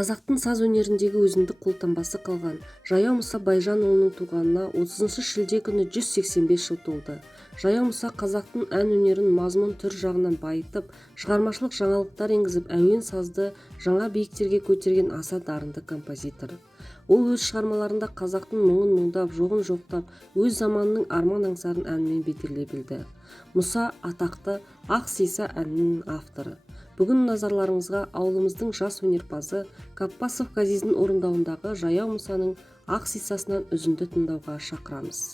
Қазақтың саз өнеріндегі өзіндік қолтаңбасы қалған Жаяу Мұса Байжанұлының туғанына 30 шілде күні 185 жыл толды. Жаяу Мұса қазақтың ән өнерін мазмұн түр жағынан байытып, шығармашылық жаңалықтар енгізіп, әуен сазды жаңа биіктерге көтерген аса дарынды композитор. Ол өз шығармаларында қазақтың мұңын мұңдап, жоғын жоқтап, өз заманының арман аңсарын әнмен бедерлей білді. Мұса атақты «Ақ сиса» әнінің авторы. Бүгін назарларыңызға ауылымыздың жас өнерпазы Қаппасов Ғазиздің орындауындағы Жаяу Мұсаның «Ақ сисасынан» үзінді тыңдауға шақырамыз.